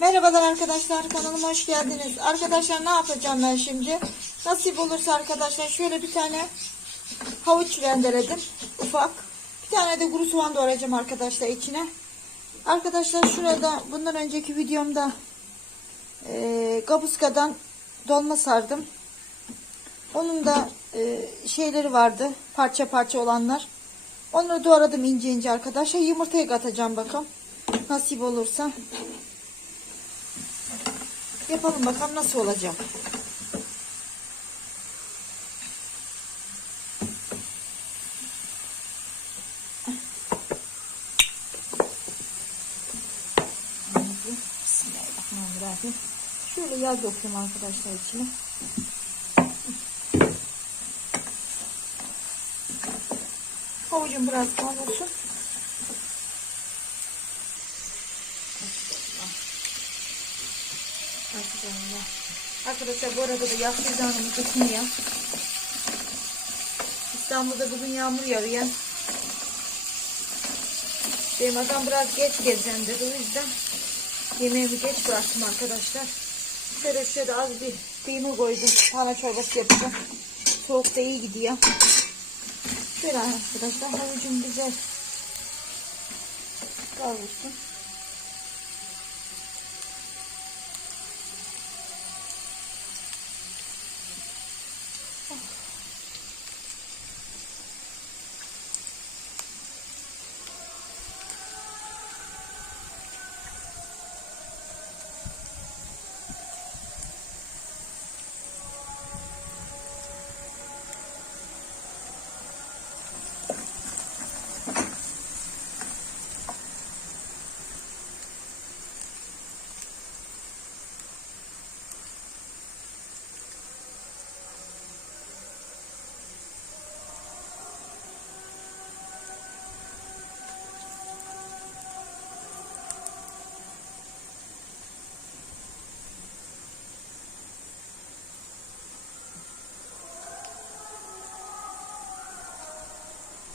Merhabalar arkadaşlar kanalıma hoş geldiniz. Arkadaşlar ne yapacağım ben şimdi? Nasip olursa arkadaşlar şöyle bir tane havuç rendeledim. Ufak. Bir tane de kuru soğan doğrayacağım arkadaşlar içine. Arkadaşlar şurada bundan önceki videomda e, kapuskadan dolma sardım. Onun da e, şeyleri vardı. Parça parça olanlar. Onları doğradım ince ince arkadaşlar. Yumurtayı katacağım bakalım. Nasip olursa. Yapalım bakalım nasıl olacak. Bismillahirrahmanirrahim. Şöyle yağ döktüm arkadaşlar içine. Havucum biraz kavrulsun. Arkadaşlar bu arada da sezonumuz ısınıyor. İstanbul'da bugün yağmur yağıyor. Benim adam biraz geç geleceğim dedi. O yüzden yemeğimi geç bıraktım arkadaşlar. Şöyle şöyle az bir kıyma koydum. Tane çorbası yapacağım. Soğukta iyi gidiyor. Şöyle arkadaşlar havucum güzel kavrulsun.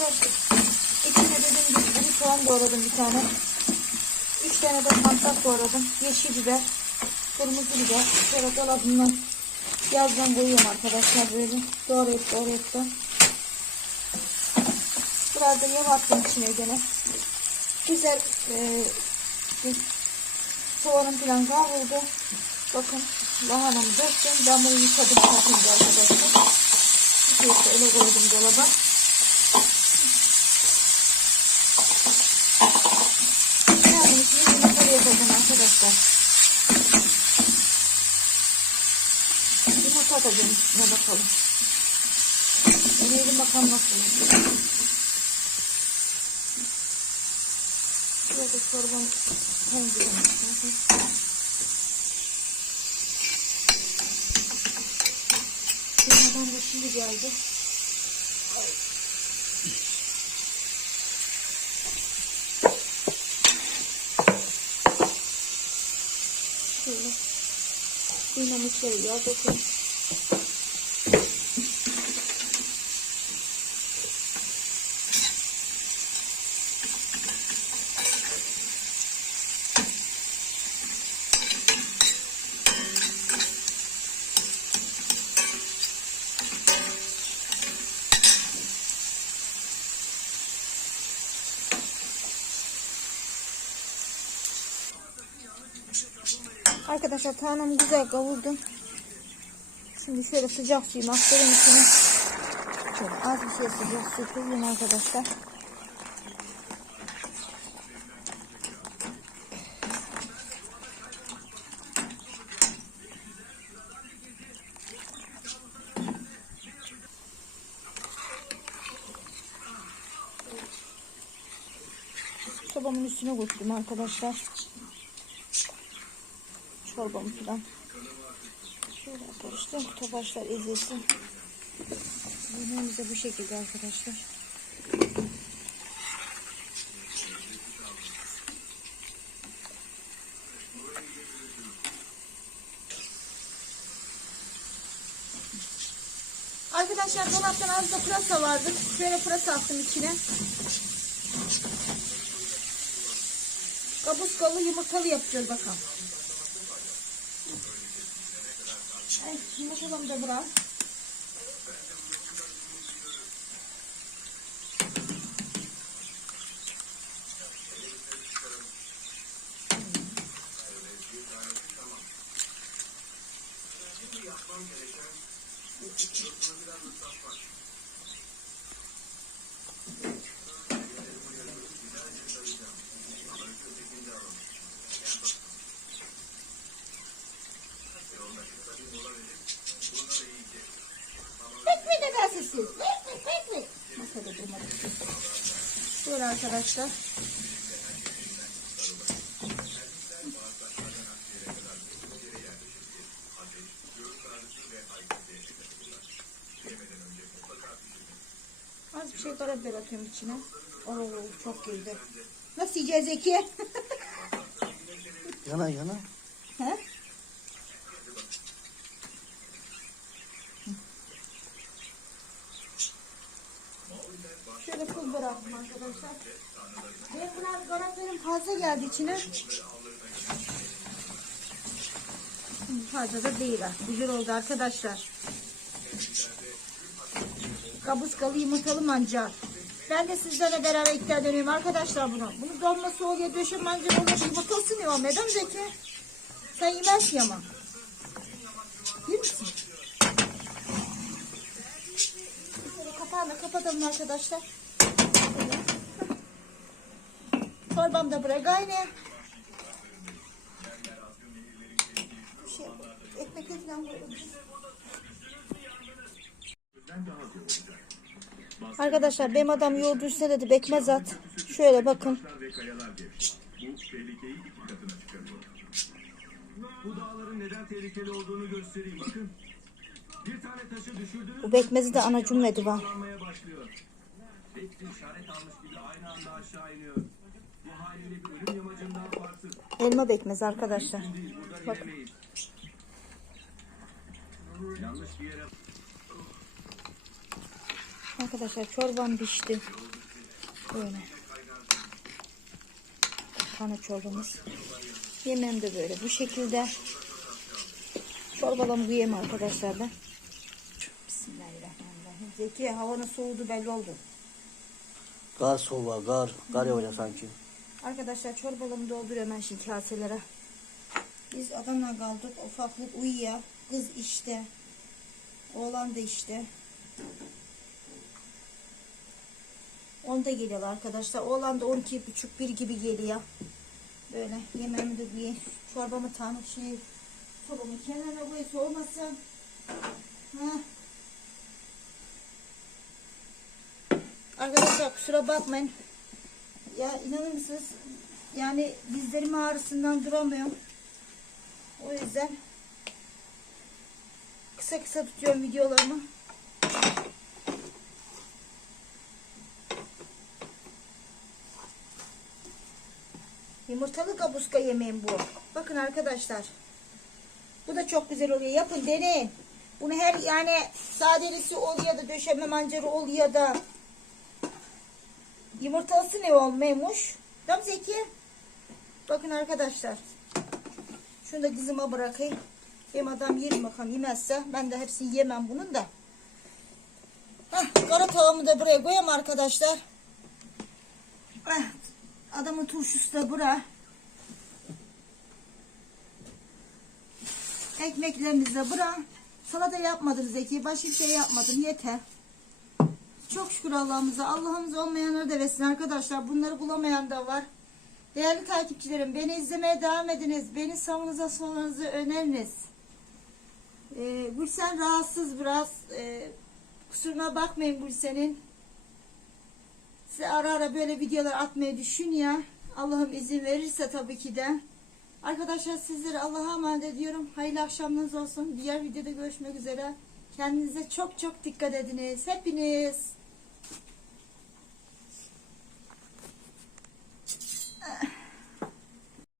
arkadaşlar. İçine dediğim gibi kuru soğan doğradım bir tane. Üç tane de mantar doğradım. Yeşil biber, kırmızı biber. Şöyle dolabımdan yazdan koyuyorum arkadaşlar böyle. Doğrayıp doğrayıp da. Biraz da yem attım içine gene. Güzel e, bir soğanım falan kavruldu. Bakın lahanamı döktüm. Ben bunu yıkadım arkadaşlar. Bir şey öyle koydum dolaba. Yani şimdi yumurta yapacağım arkadaşlar. Yumurta atacağım üstüne bakalım. Deneyelim bakalım nasıl olacak. Şurada çorbam tencerem. Dünyadan da şimdi geldi. Şöyle dinamikleri yağ dokun. Arkadaşlar tanemi güzel kavurdum. Şimdi şöyle sıcak suyumu aktarayım içine. Şöyle az bir şey sıcak su koyayım arkadaşlar. Sobamın üstüne koydum arkadaşlar. Çorbamı falan. Şöyle karıştırayım ki topaçlar ezilsin. Yemeğimiz de bu şekilde arkadaşlar. Arkadaşlar dolaptan az da pırasa vardı. Şöyle pırasa attım içine. Kabuskalı yumurtalı yapacağız bakalım. Ay, yumurtalımı da bırak. Ekmek edersiniz siz. Ekmek, ekmek. Masada durmadı. Böyle arkadaşlar. Az bir şey karabiber atıyorum içine. Oo, çok girdi. Nasıl yiyeceğiz Eki? Yana yana. He? Şöyle pul bıraktım arkadaşlar. Benim biraz karabiberim fazla geldi içine. Fazla da değil ha. Güzel oldu arkadaşlar. Kabuskalı yumurtalı mancar. Ben de sizlerle beraber ikna dönüyorum arkadaşlar bunu. Bunu dolması oluyor, döşem mancar oluyor, yumurtası mı o? Neden Zeki? Sen yemezsin ama. Kapatalım arkadaşlar. Çorbam da buraya kaynıyor. Şey, ekmek falan koyalım. Arkadaşlar benim adam yoğurdu üstüne dedi bekmez at. Şöyle bakın. Bu dağların neden tehlikeli olduğunu göstereyim. Bakın. Bu bekmezi de ölüm yamacından farksız. Elma bekmezi arkadaşlar. Yere Arkadaşlar çorbam pişti. Böyle. Kana çorbamız. Yemem de böyle bu şekilde. Çorbalarımı yiyeyim arkadaşlar ben. Bismillahirrahmanirrahim. Zeki havanın soğudu belli oldu. Kar soğuğa, kar. Kar yağacak sanki. Arkadaşlar çorbalarımı dolduruyorum ben şimdi kaselere. Biz adamla kaldık. Ufaklık uyuyor. Kız işte. Oğlan da işte. Onda geliyor arkadaşlar. Oğlan da 12 buçuk bir gibi geliyor. Böyle yemeğimi de bir çorbamı tanıp şey çorbamı kenara koyup soğumasın. Ha. Arkadaşlar kusura bakmayın. Ya inanır mısınız? Yani dizlerim ağrısından duramıyorum. O yüzden kısa kısa tutuyorum videolarımı. Yumurtalı kabuska yemeğim bu. Bakın arkadaşlar. Bu da çok güzel oluyor. Yapın deneyin. Bunu her yani sadelisi oluyor da döşeme mancarı oluyor da Yumurtası ne olmaymış? Tam Zeki. Bakın arkadaşlar. Şunu da kızıma bırakayım. Benim adam yerim bakalım yemezse. Ben de hepsini yemem bunun da. Heh, kara tavamı da buraya koyayım arkadaşlar. Heh, adamın turşusu da bura. Ekmeklerimiz de bura. Salata yapmadım Zeki. Başka bir şey yapmadım. Yeter. Çok şükür Allah'ımıza. Allah'ımız olmayanları da versin arkadaşlar. Bunları bulamayan da var. Değerli takipçilerim beni izlemeye devam ediniz. Beni sağınıza solunuza öneriniz. Ee, Gülsen rahatsız biraz. Ee, kusuruna bakmayın Gülsen'in. Size ara ara böyle videolar atmayı düşünüyor. Allah'ım izin verirse tabii ki de. Arkadaşlar sizlere Allah'a emanet ediyorum. Hayırlı akşamlarınız olsun. Diğer videoda görüşmek üzere. Kendinize çok çok dikkat ediniz. Hepiniz.